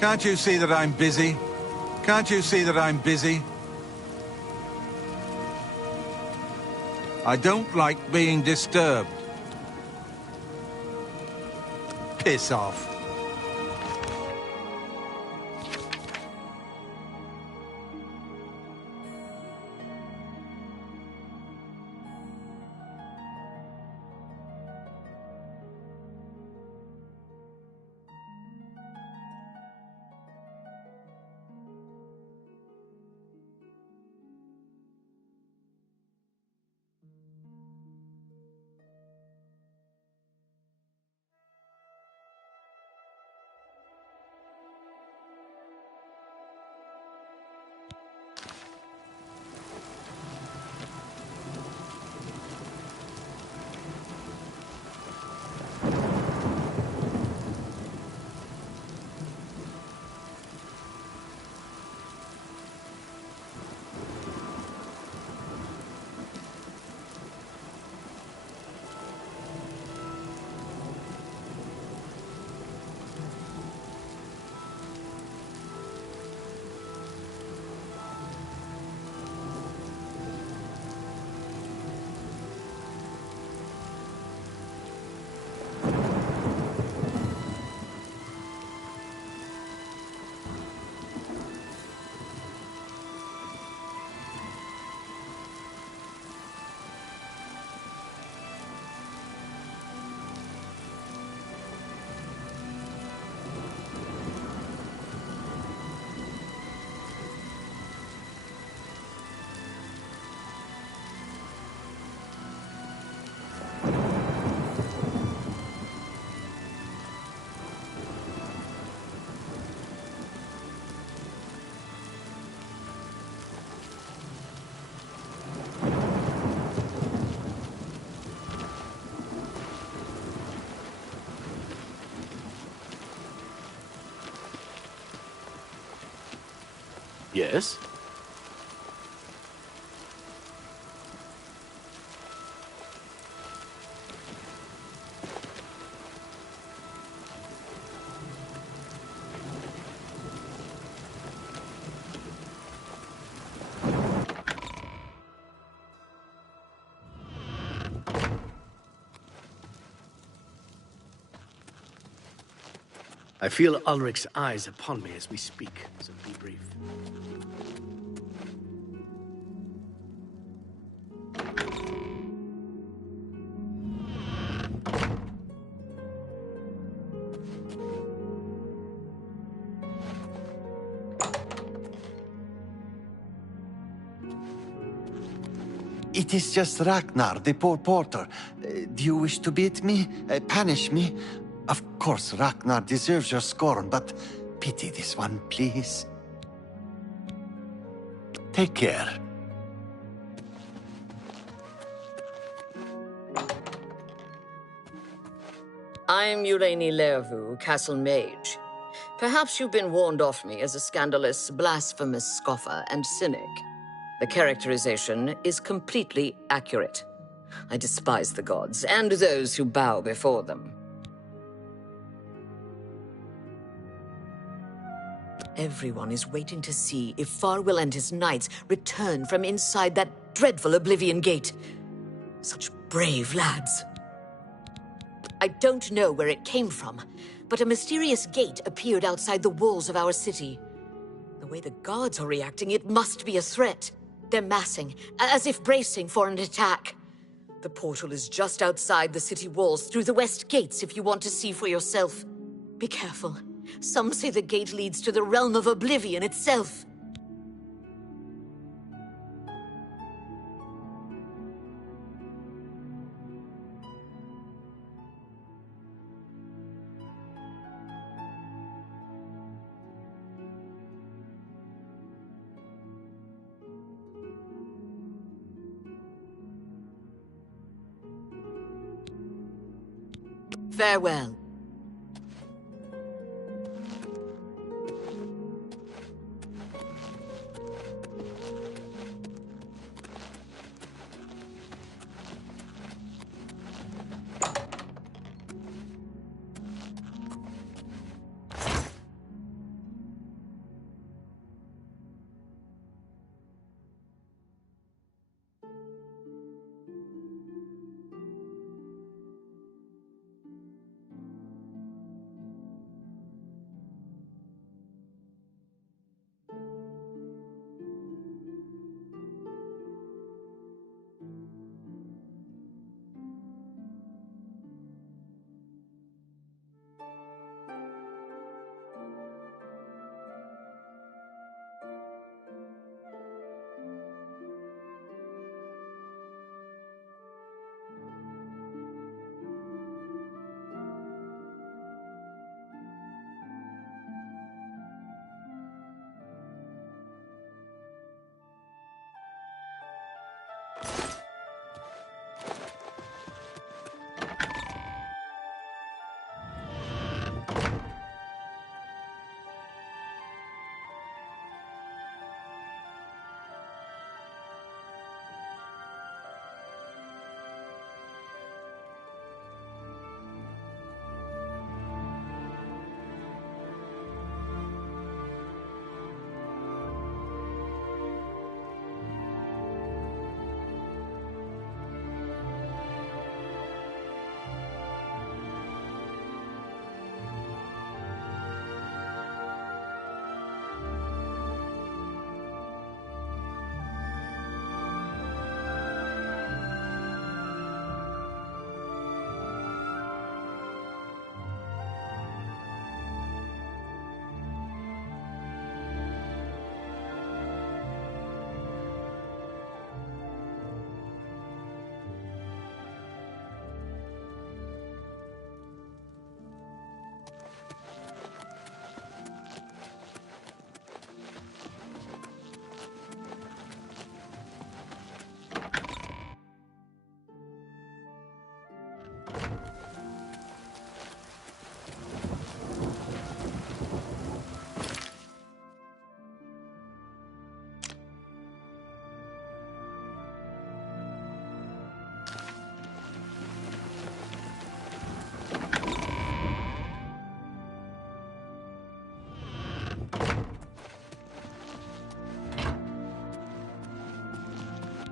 Can't you see that I'm busy? Can't you see that I'm busy? I don't like being disturbed. Piss off. Yes? I feel Ulrich's eyes upon me as we speak, so be brief. It is just Ragnar, the poor porter. Do you wish to beat me? Punish me? Of course, Ragnar deserves your scorn, but pity this one, please. Take care. I'm Yureni Lervu, Castle Mage. Perhaps you've been warned off me as a scandalous, blasphemous scoffer and cynic. The characterization is completely accurate. I despise the gods and those who bow before them. Everyone is waiting to see if Farwell and his knights return from inside that dreadful Oblivion Gate. Such brave lads. I don't know where it came from, but a mysterious gate appeared outside the walls of our city. The way the guards are reacting, it must be a threat. They're massing, as if bracing for an attack. The portal is just outside the city walls, through the west gates if you want to see for yourself. Be careful. Some say the gate leads to the realm of Oblivion itself. Farewell.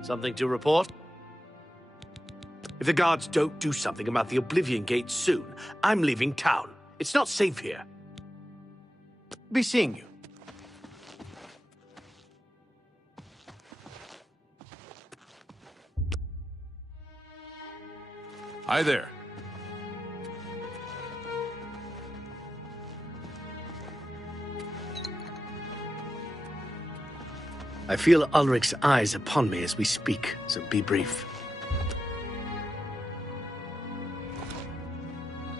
Something to report? If the guards don't do something about the Oblivion Gate soon, I'm leaving town. It's not safe here. Be seeing you. Hi there. I feel Ulrich's eyes upon me as we speak, so be brief.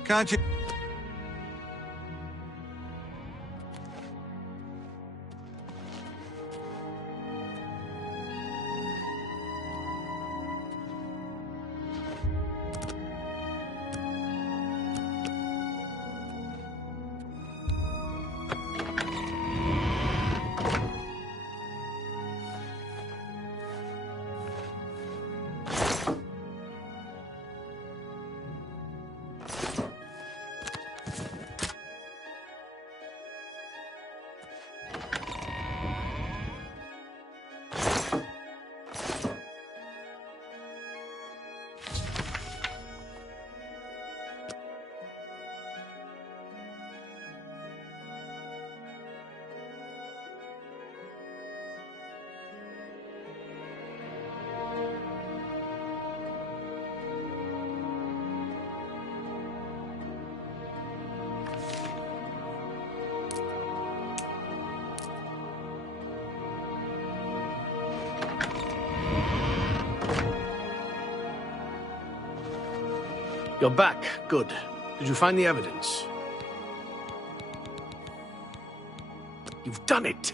Can't you... You're back. Good. Did you find the evidence? You've done it!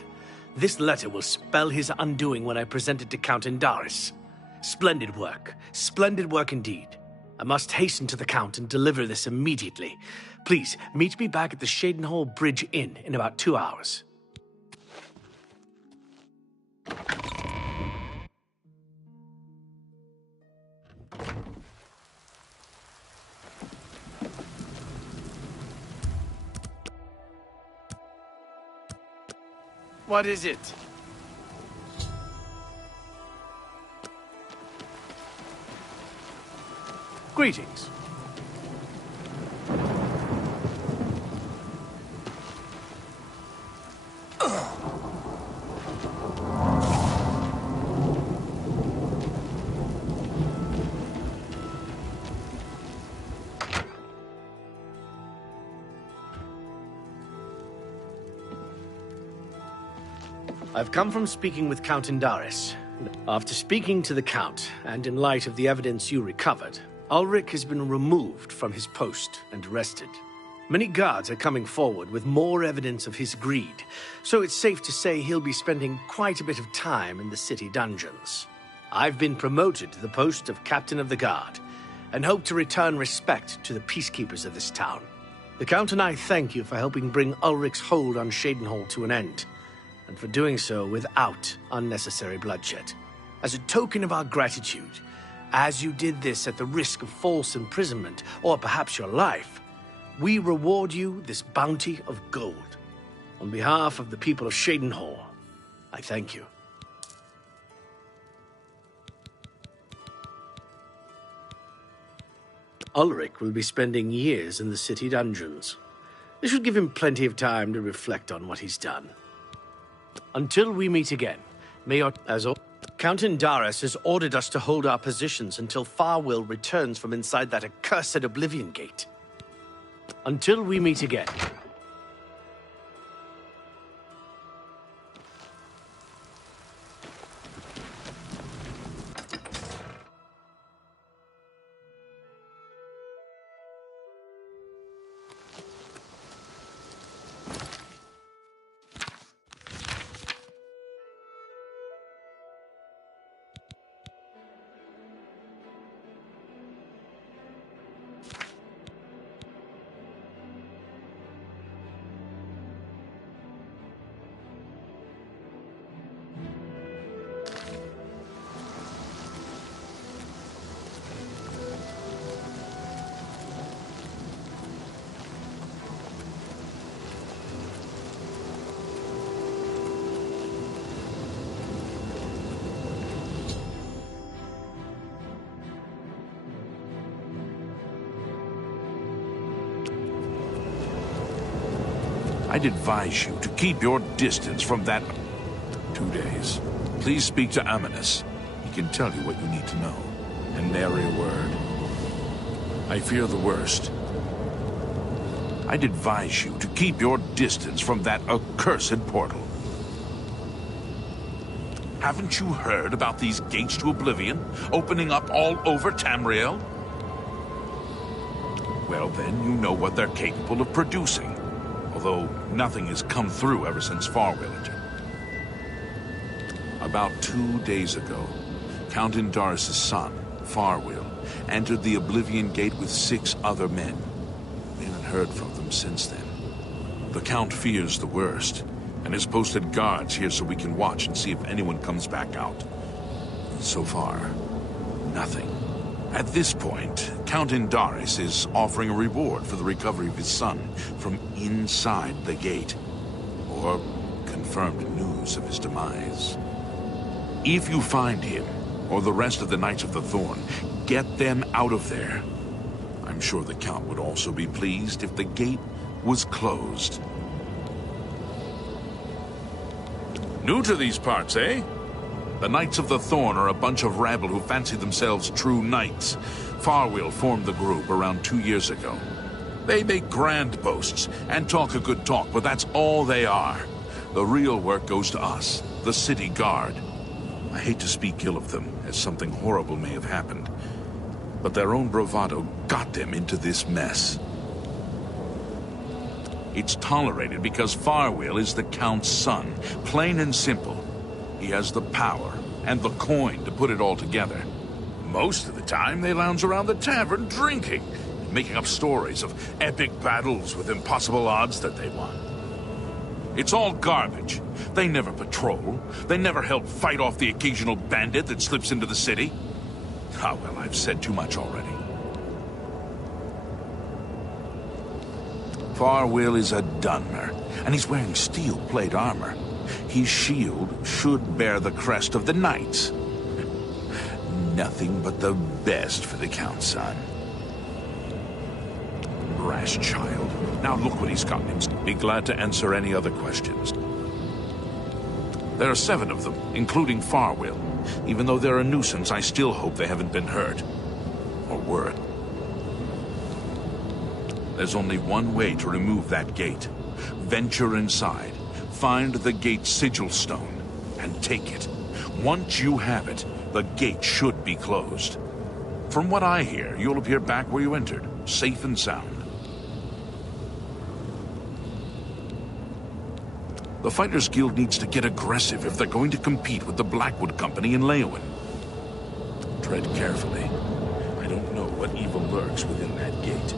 This letter will spell his undoing when I present it to Count Indaris. Splendid work. Splendid work indeed. I must hasten to the Count and deliver this immediately. Please, meet me back at the Shadenhall Bridge Inn in about 2 hours. What is it? Greetings. I've come from speaking with Count Indaris. After speaking to the Count, and in light of the evidence you recovered, Ulrich has been removed from his post and arrested. Many guards are coming forward with more evidence of his greed, so it's safe to say he'll be spending quite a bit of time in the city dungeons. I've been promoted to the post of Captain of the Guard, and hope to return respect to the peacekeepers of this town. The Count and I thank you for helping bring Ulrich's hold on Shadenhall to an end, and for doing so without unnecessary bloodshed. As a token of our gratitude, as you did this at the risk of false imprisonment, or perhaps your life, we reward you this bounty of gold. On behalf of the people of Shadenhall, I thank you. Ulrich will be spending years in the city dungeons. This should give him plenty of time to reflect on what he's done. Until we meet again, may your... As all, Count Indaris has ordered us to hold our positions until Farwill returns from inside that accursed Oblivion Gate. Until we meet again. I'd advise you to keep your distance from that... 2 days. Please speak to Amanus. He can tell you what you need to know. And nary a word. I fear the worst. I'd advise you to keep your distance from that accursed portal. Haven't you heard about these gates to Oblivion, opening up all over Tamriel? Well then, you know what they're capable of producing. Although nothing has come through ever since Farwell entered. About 2 days ago, Count Indaris' son, Farwell, entered the Oblivion Gate with 6 other men. We haven't heard from them since then. The Count fears the worst, and has posted guards here so we can watch and see if anyone comes back out. So far, nothing. At this point, Count Indaris is offering a reward for the recovery of his son from inside the gate, or confirmed news of his demise. If you find him, or the rest of the Knights of the Thorn, get them out of there. I'm sure the Count would also be pleased if the gate was closed. New to these parts, eh? The Knights of the Thorn are a bunch of rabble who fancy themselves true knights. Farwell formed the group around 2 years ago. They make grand boasts and talk a good talk, but that's all they are. The real work goes to us, the city guard. I hate to speak ill of them, as something horrible may have happened. But their own bravado got them into this mess. It's tolerated because Farwell is the Count's son, plain and simple. He has the power and the coin to put it all together. Most of the time, they lounge around the tavern drinking, making up stories of epic battles with impossible odds that they won. It's all garbage. They never patrol. They never help fight off the occasional bandit that slips into the city. Ah, well, I've said too much already. Farwell is a Dunmer, and he's wearing steel plate armor. His shield should bear the crest of the Knights. Nothing but the best for the Count's son. Brash child. Now look what he's gotten him. Be glad to answer any other questions. There are 7 of them, including Farwell. Even though they're a nuisance, I still hope they haven't been hurt. Or were. There's only one way to remove that gate. Venture inside, find the gate sigil stone, and take it. Once you have it, the gate should be closed. From what I hear, you'll appear back where you entered, safe and sound. The Fighters Guild needs to get aggressive if they're going to compete with the Blackwood Company in Leowen. Tread carefully. I don't know what evil lurks within that gate.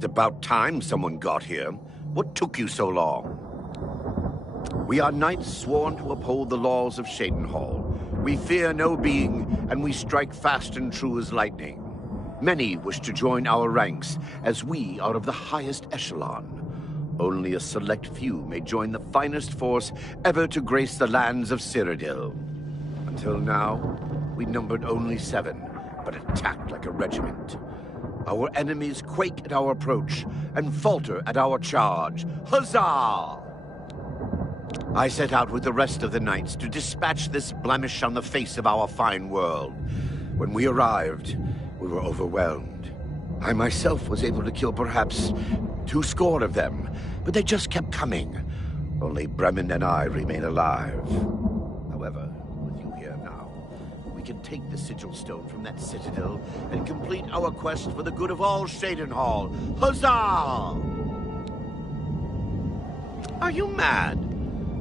It's about time someone got here. What took you so long? We are knights sworn to uphold the laws of Shadenhall. We fear no being, and we strike fast and true as lightning. Many wish to join our ranks, as we are of the highest echelon. Only a select few may join the finest force ever to grace the lands of Cyrodiil. Until now, we numbered only 7, but attacked like a regiment. Our enemies quake at our approach and falter at our charge. Huzzah! I set out with the rest of the knights to dispatch this blemish on the face of our fine world. When we arrived, we were overwhelmed. I myself was able to kill perhaps 200 of them, but they just kept coming. Only Bremen and I remain alive. However, with you here now, we can take the sigil stone from that citadel and complete our quest for the good of all Shadenhall. Huzzah! Are you mad?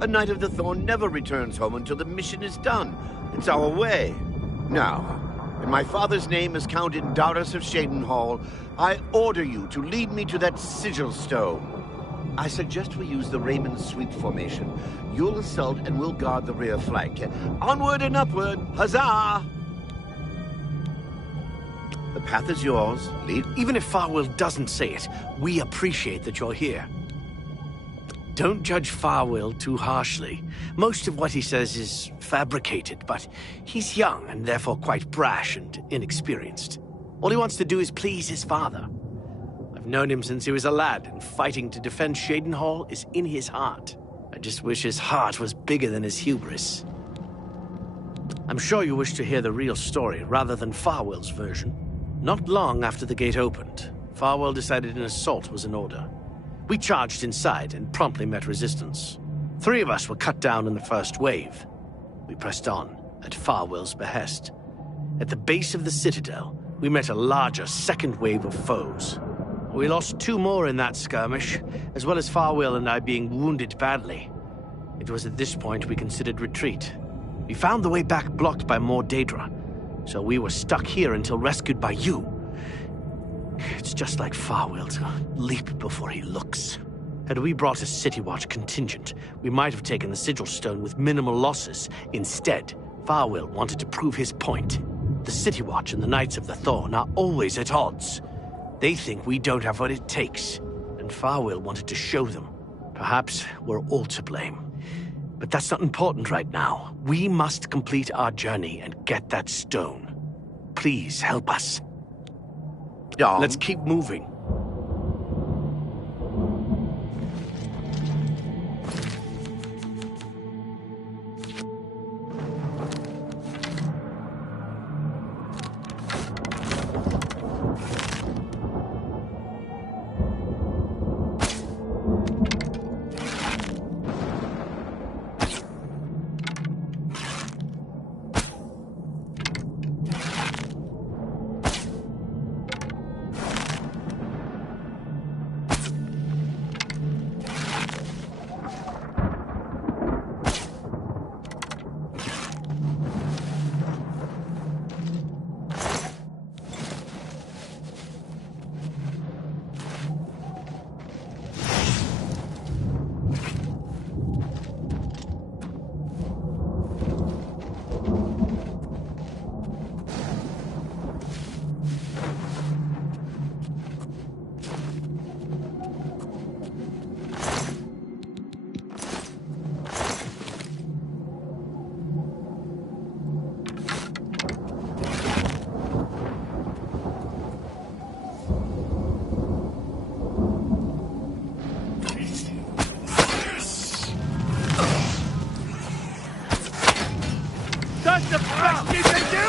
A Knight of the Thorn never returns home until the mission is done. It's our way. Now, in my father's name as Count Indaris of Shadenhall, I order you to lead me to that sigil stone. I suggest we use the Raymond Sweep formation. You'll assault and we'll guard the rear flank. Onward and upward! Huzzah! The path is yours. Lead. Even if Farwell doesn't say it, we appreciate that you're here. Don't judge Farwell too harshly. Most of what he says is fabricated, but he's young and therefore quite brash and inexperienced. All he wants to do is please his father. I've known him since he was a lad, and fighting to defend Shadenhall is in his heart. I just wish his heart was bigger than his hubris. I'm sure you wish to hear the real story rather than Farwell's version. Not long after the gate opened, Farwell decided an assault was in order. We charged inside and promptly met resistance. 3 of us were cut down in the first wave. We pressed on, at Farwell's behest. At the base of the citadel, we met a larger second wave of foes. We lost 2 more in that skirmish, as well as Farwell and I being wounded badly. It was at this point we considered retreat. We found the way back blocked by more Daedra, so we were stuck here until rescued by you. It's just like Farwell to leap before he looks. Had we brought a City Watch contingent, we might have taken the Sigil Stone with minimal losses. Instead, Farwell wanted to prove his point. The City Watch and the Knights of the Thorn are always at odds. They think we don't have what it takes, and Farwell wanted to show them. Perhaps we're all to blame. But that's not important right now. We must complete our journey and get that stone. Please help us. Let's keep moving. That's the best you can do!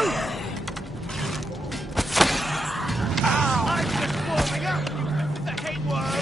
I'm just warming up, you fucking worm!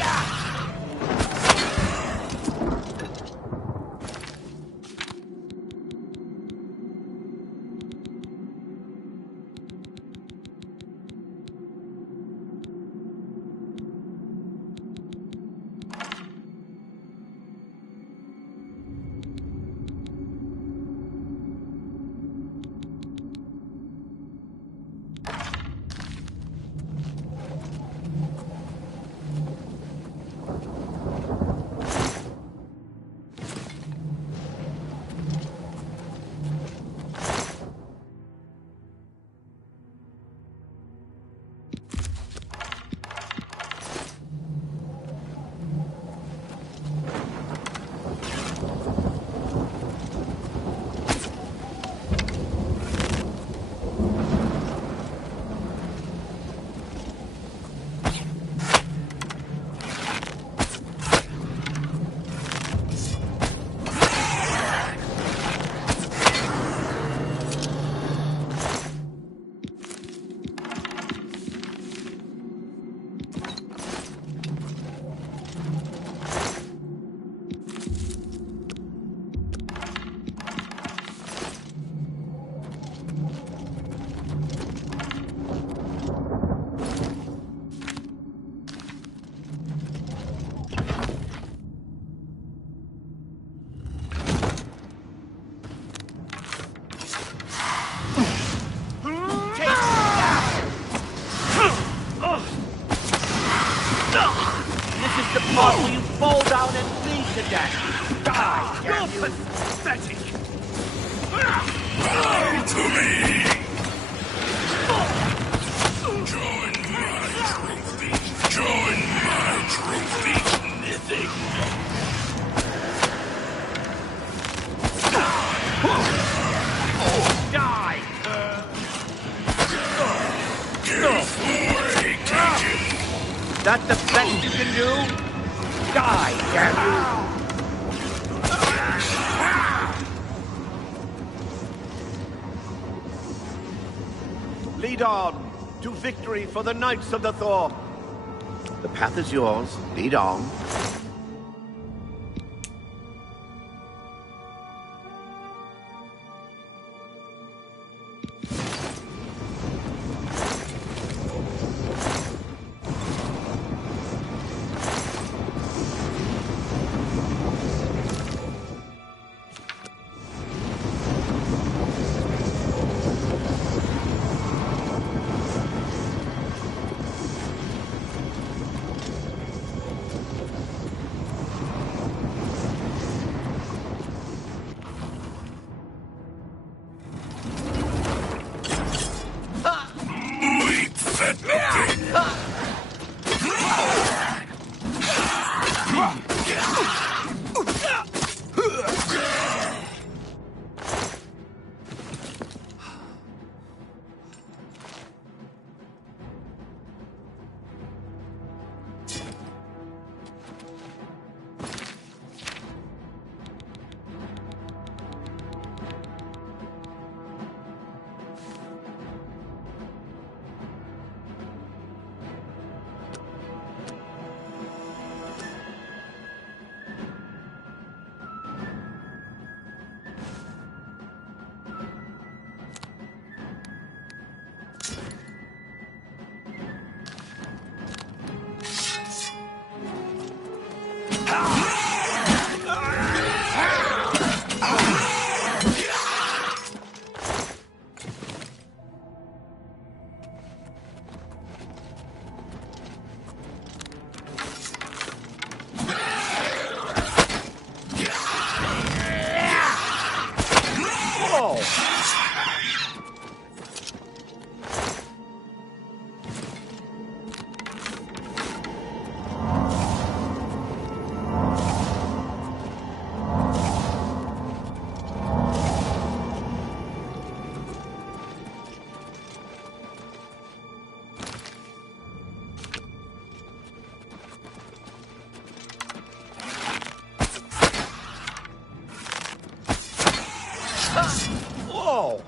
to me! Join my trophy. Join my trophy. Knitting. Die! Careful, Captain. That the best you can do? Die, damn you! Lead on to victory for the Knights of the Thorn. The path is yours. Lead on. Whoa!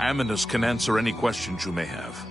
Aminus can answer any questions you may have.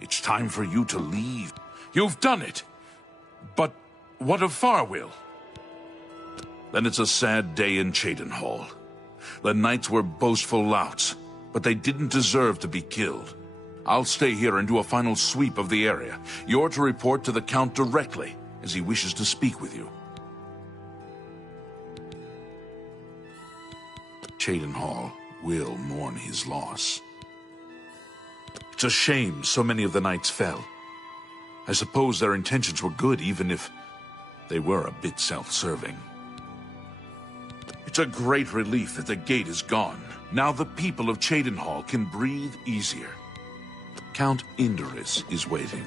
It's time for you to leave. You've done it! But what of Farwill? Then it's a sad day in Cheydinhall. The knights were boastful louts, but they didn't deserve to be killed. I'll stay here and do a final sweep of the area. You're to report to the Count directly, as he wishes to speak with you. Cheydinhall will mourn his loss. It's a shame so many of the knights fell. I suppose their intentions were good, even if they were a bit self-serving. It's a great relief that the gate is gone. Now the people of Cheydinhall can breathe easier. Count Indoris is waiting.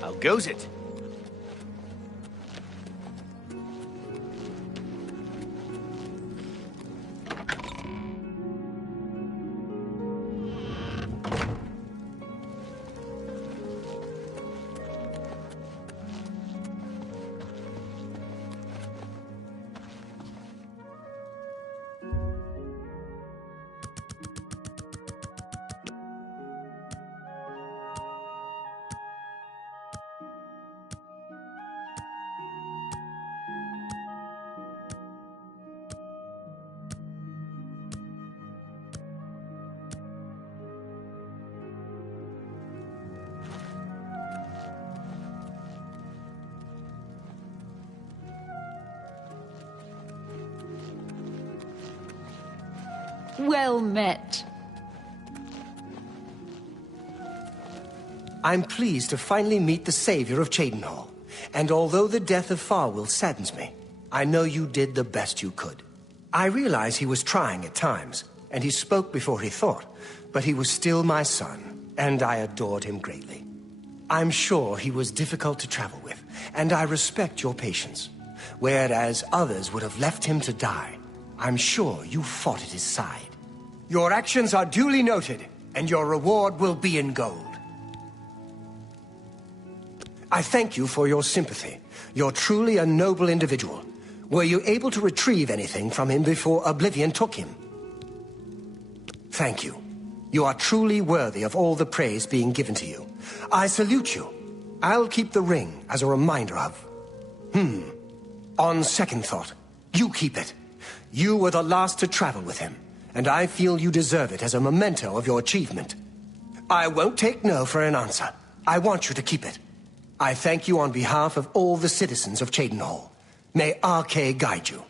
How goes it? Well met. I'm pleased to finally meet the savior of Cheydinhall. And although the death of Farwill saddens me, I know you did the best you could. I realize he was trying at times, and he spoke before he thought, but he was still my son, and I adored him greatly. I'm sure he was difficult to travel with, and I respect your patience. Whereas others would have left him to die, I'm sure you fought at his side. Your actions are duly noted, and your reward will be in gold. I thank you for your sympathy. You're truly a noble individual. Were you able to retrieve anything from him before Oblivion took him? Thank you. You are truly worthy of all the praise being given to you. I salute you. I'll keep the ring as a reminder of... On second thought, you keep it. You were the last to travel with him, and I feel you deserve it as a memento of your achievement. I won't take no for an answer. I want you to keep it. I thank you on behalf of all the citizens of Cheydinhal. May RK guide you.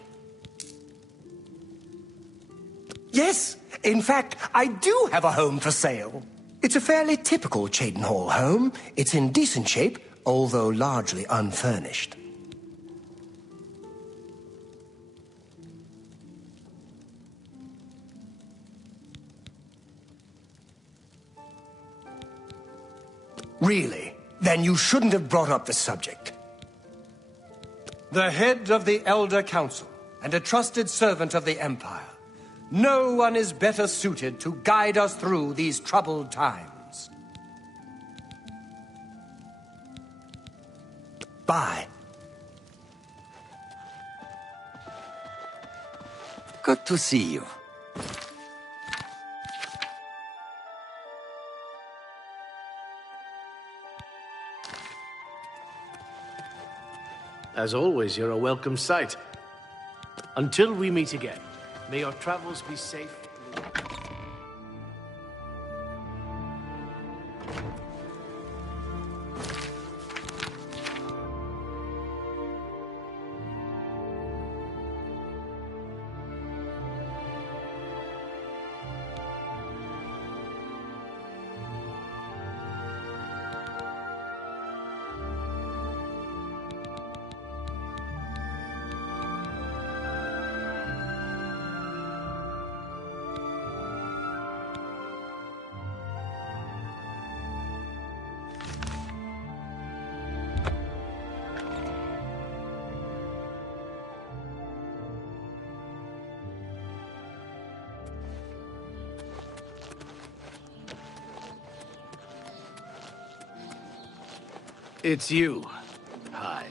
Yes, in fact, I do have a home for sale. It's a fairly typical Cheydinhal home. It's in decent shape, although largely unfurnished. Really? Then you shouldn't have brought up the subject. The head of the Elder Council, and a trusted servant of the Empire. No one is better suited to guide us through these troubled times. Bye. Good to see you. As always, you're a welcome sight. Until we meet again, may your travels be safe. It's you. Hi.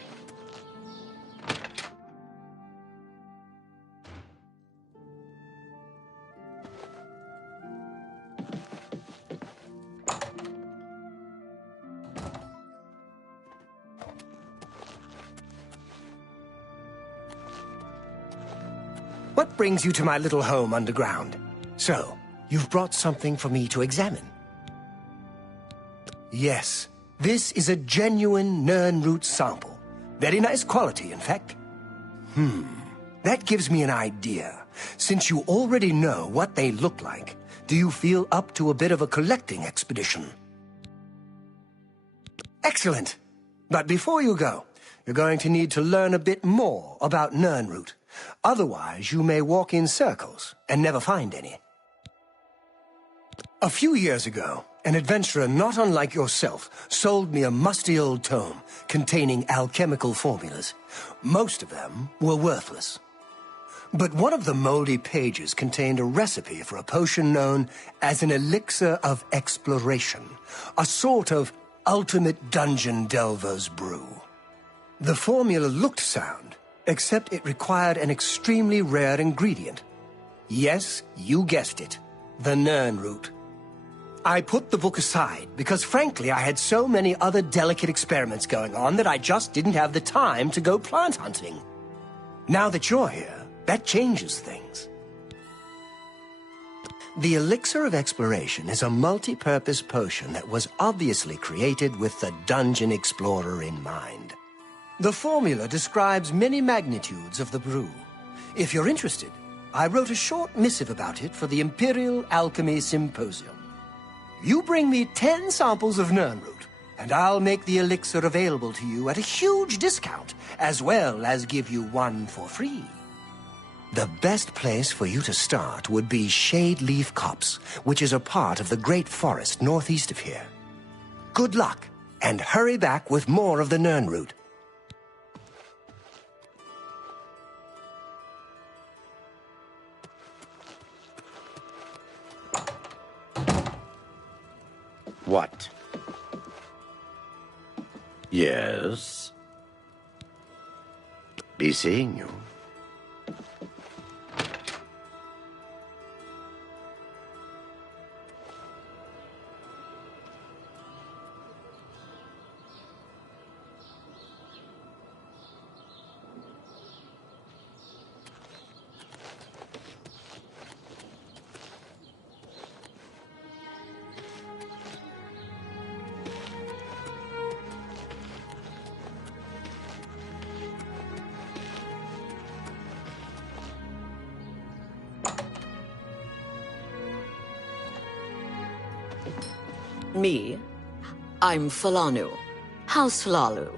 What brings you to my little home underground? So, you've brought something for me to examine. Yes. This is a genuine Nirnroot sample. Very nice quality, in fact. That gives me an idea. Since you already know what they look like, do you feel up to a bit of a collecting expedition? Excellent. But before you go, you're going to need to learn a bit more about Nirnroot. Otherwise, you may walk in circles and never find any. A few years ago, an adventurer not unlike yourself sold me a musty old tome containing alchemical formulas. Most of them were worthless. But one of the moldy pages contained a recipe for a potion known as an elixir of exploration, a sort of ultimate dungeon delver's brew. The formula looked sound, except it required an extremely rare ingredient. Yes, you guessed it, the Nirnroot. I put the book aside because, frankly, I had so many other delicate experiments going on that I just didn't have the time to go plant hunting. Now that you're here, that changes things. The Elixir of Exploration is a multi-purpose potion that was obviously created with the Dungeon Explorer in mind. The formula describes many magnitudes of the brew. If you're interested, I wrote a short missive about it for the Imperial Alchemy Symposium. You bring me 10 samples of Nirnroot, and I'll make the elixir available to you at a huge discount, as well as give you one for free. The best place for you to start would be Shade Leaf Copse, which is a part of the Great Forest northeast of here. Good luck, and hurry back with more of the Nirn route. What? Yes? Be seeing you. Me? I'm Falanu. House Falalu.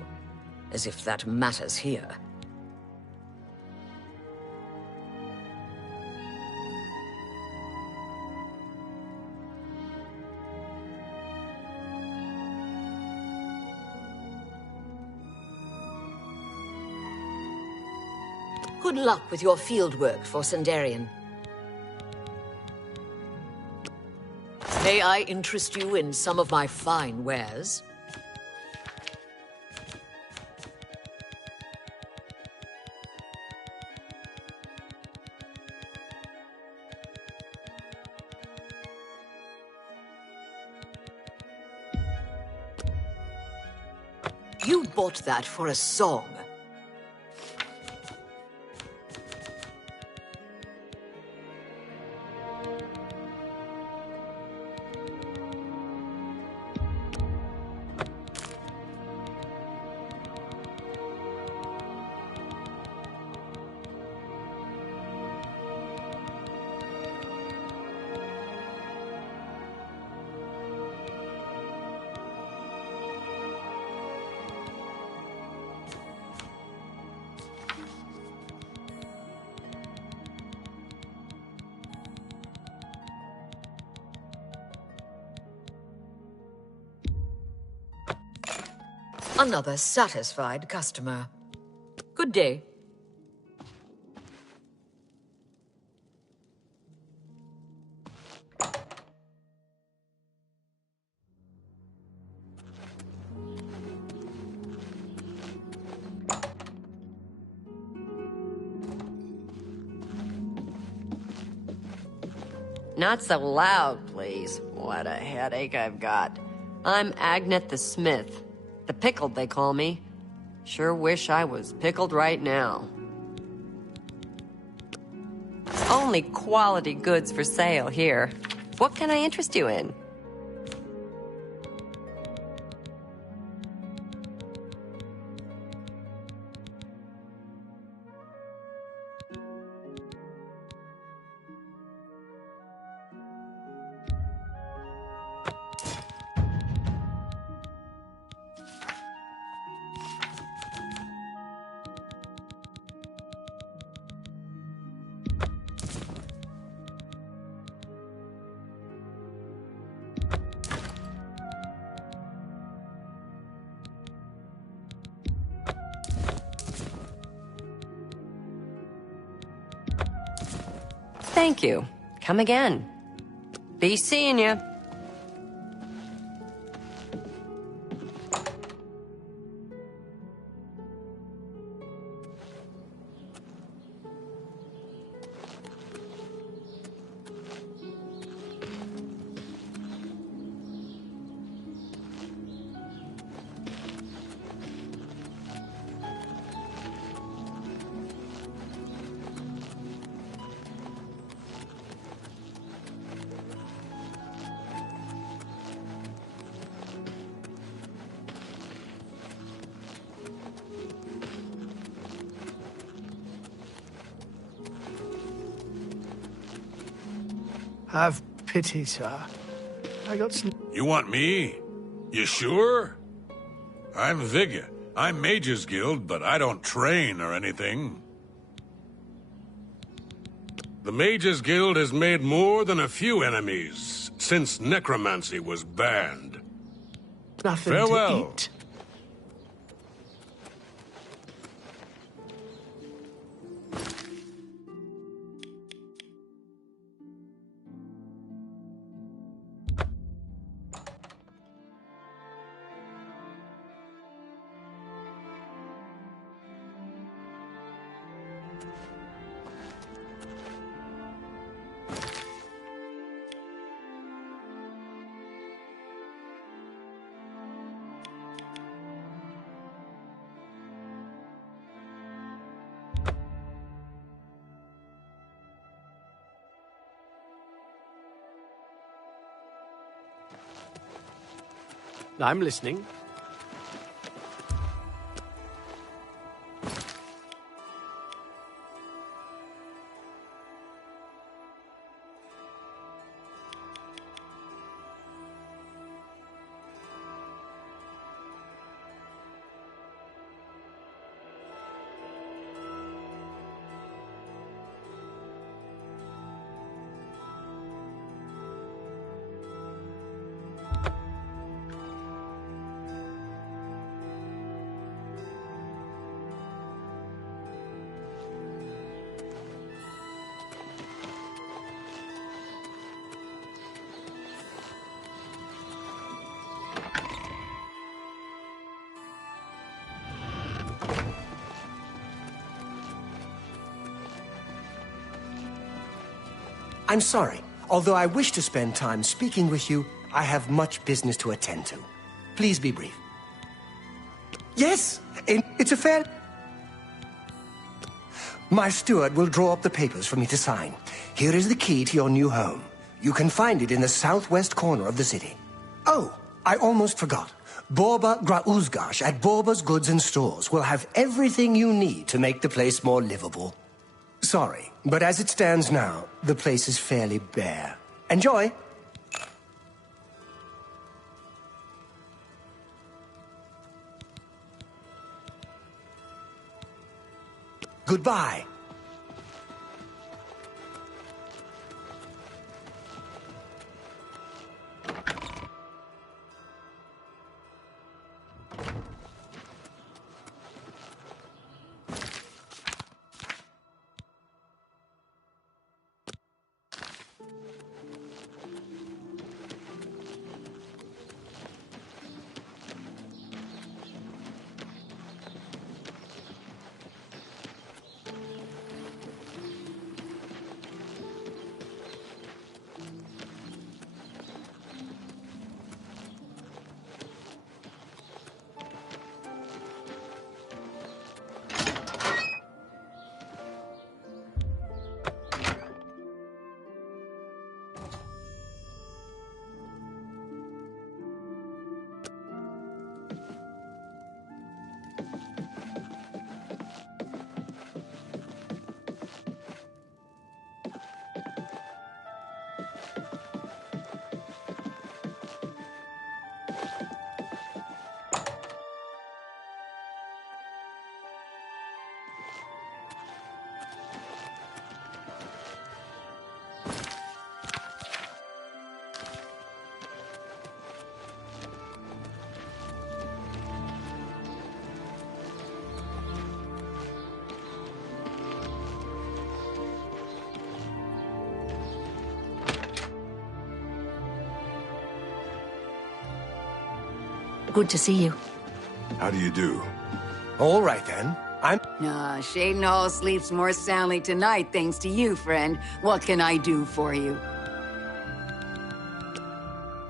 As if that matters here. Good luck with your fieldwork for Sundarian. May I interest you in some of my fine wares? You bought that for a song. Another satisfied customer. Good day. Not so loud, please. What a headache I've got. I'm Agnet the Smith. The Pickled, they call me. Sure wish I was pickled right now. Only quality goods for sale here. What can I interest you in? Thank you. Come again. Be seeing you. Have pity, sir. I got some... You want me? You sure? I'm Vigga. I'm Mage's Guild, but I don't train or anything. The Mages Guild has made more than a few enemies since necromancy was banned. Nothing Farewell. to eat. I'm listening. I'm sorry. Although I wish to spend time speaking with you, I have much business to attend to. Please be brief. Yes, it's a fair... My steward will draw up the papers for me to sign. Here is the key to your new home. You can find it in the southwest corner of the city. Oh, I almost forgot. Borba Grauzgash at Borba's Goods and Stores will have everything you need to make the place more livable. Sorry, but as it stands now, the place is fairly bare. Enjoy! Goodbye. Good to see you. How do you do? All right, then. Shaden Hall sleeps more soundly tonight, thanks to you, friend. What can I do for you?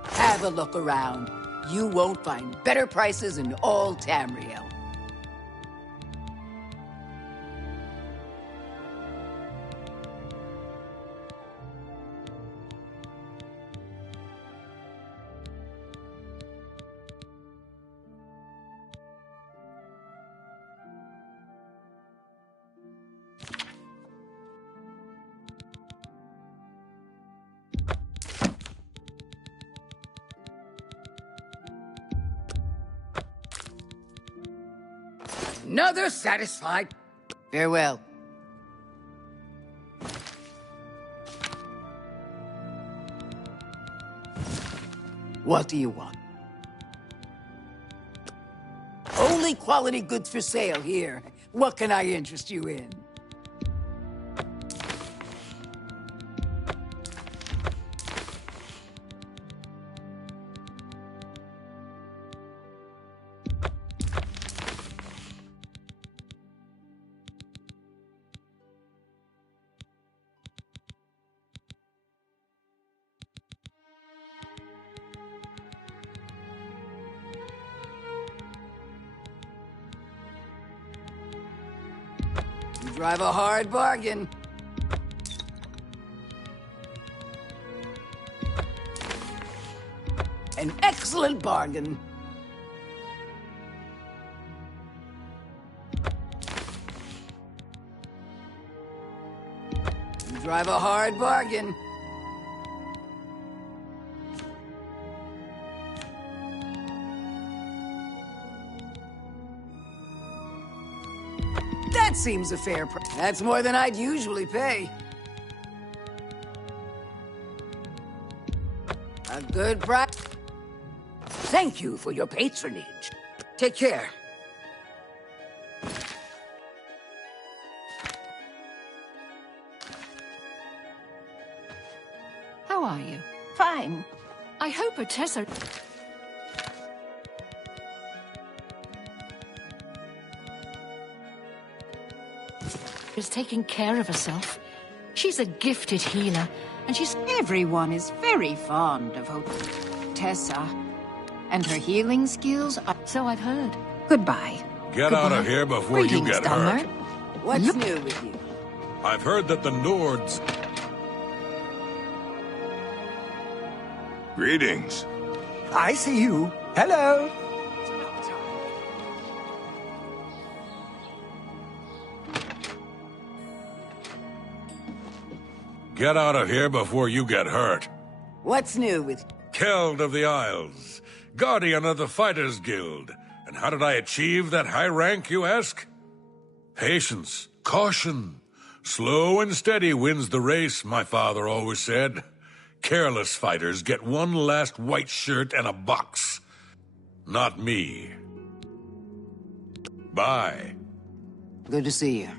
Have a look around. You won't find better prices in all Tamriel. Another satisfied. Farewell. What do you want? Only quality goods for sale here. What can I interest you in? You drive a hard bargain. An excellent bargain. You drive a hard bargain. That seems a fair price. That's more than I'd usually pay. A good price. Thank you for your patronage. Take care. How are you? Fine. I hope Otessa... is taking care of herself. She's a gifted healer, and she's... Everyone is very fond of Tessa. And her healing skills are... So I've heard. Goodbye. Get out of here before you Greetings, get hurt. Dunmer. What's new with you? I've heard that the Nords... Greetings. I see you. Hello. Get out of here before you get hurt. What's new with you? Keld of the Isles, Guardian of the Fighters Guild. And how did I achieve that high rank, you ask? Patience, caution. Slow and steady wins the race, my father always said. Careless fighters get one last white shirt and a box. Not me. Bye. Good to see you.